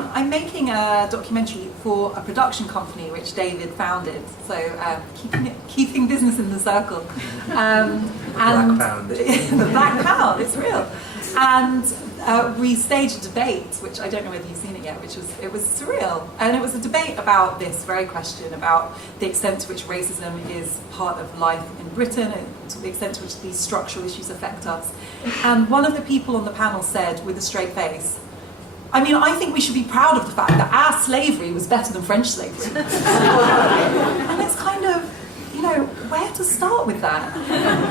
I'm making a documentary for a production company which David founded, so keeping business in the circle. And Black Pound. The Black Pound, it's real. And we staged a debate, which I don't know whether you've seen it yet, it was surreal. And it was a debate about this very question, about the extent to which racism is part of life in Britain, and to the extent to which these structural issues affect us. And one of the people on the panel said, with a straight face, I mean, I think we should be proud of the fact that our slavery was better than French slavery. And it's kind of, where to start with that?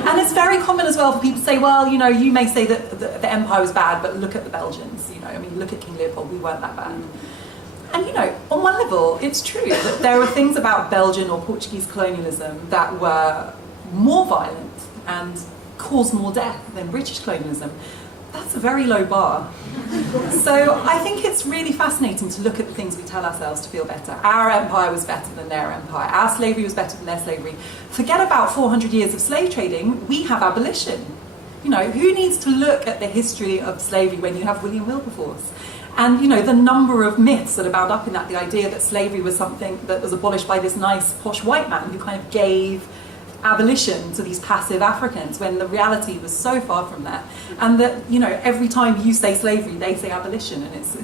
And it's very common as well for people to say, well, you may say that the empire was bad, but look at the Belgians, look at King Leopold, we weren't that bad. And, on one level, it's true that there are things about Belgian or Portuguese colonialism that were more violent and caused more death than British colonialism. That's a very low bar. So I think it's really fascinating to look at the things we tell ourselves to feel better. Our empire was better than their empire. Our slavery was better than their slavery. Forget about 400 years of slave trading. We have abolition. Who needs to look at the history of slavery when you have William Wilberforce? And, the number of myths that are bound up in that, the idea that slavery was something that was abolished by this nice, posh white man who kind of gave abolition to these passive Africans, when the reality was so far from that. And that, every time you say slavery, they say abolition. And it's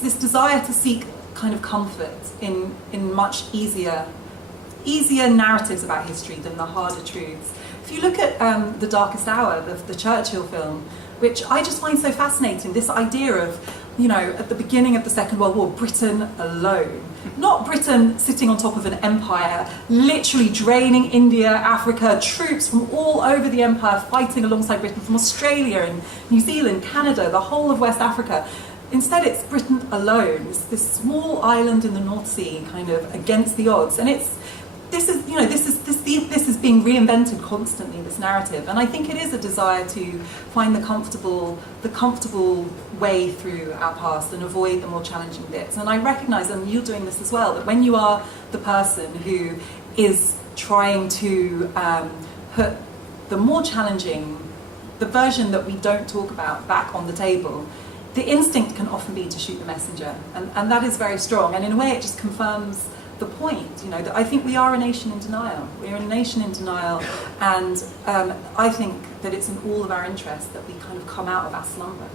this desire to seek kind of comfort in much easier narratives about history than the harder truths. If you look at The Darkest Hour, the Churchill film, which I just find so fascinating, this idea of, at the beginning of the Second World War, Britain alone. Not Britain sitting on top of an empire, literally draining India, Africa, troops from all over the empire fighting alongside Britain, from Australia and New Zealand, Canada, the whole of West Africa. Instead, it's Britain alone. It's this small island in the North Sea, kind of against the odds. And this is being reinvented constantly, this narrative. And I think it is a desire to find the comfortable way through our past and avoid the more challenging bits. And I recognise, and you're doing this as well, that when you are the person who is trying to put the more challenging, the version that we don't talk about, back on the table, the instinct can often be to shoot the messenger. And that is very strong. And in a way, it just confirms the point, that I think we are a nation in denial. We're a nation in denial, and I think that it's in all of our interest that we kind of come out of our slumber.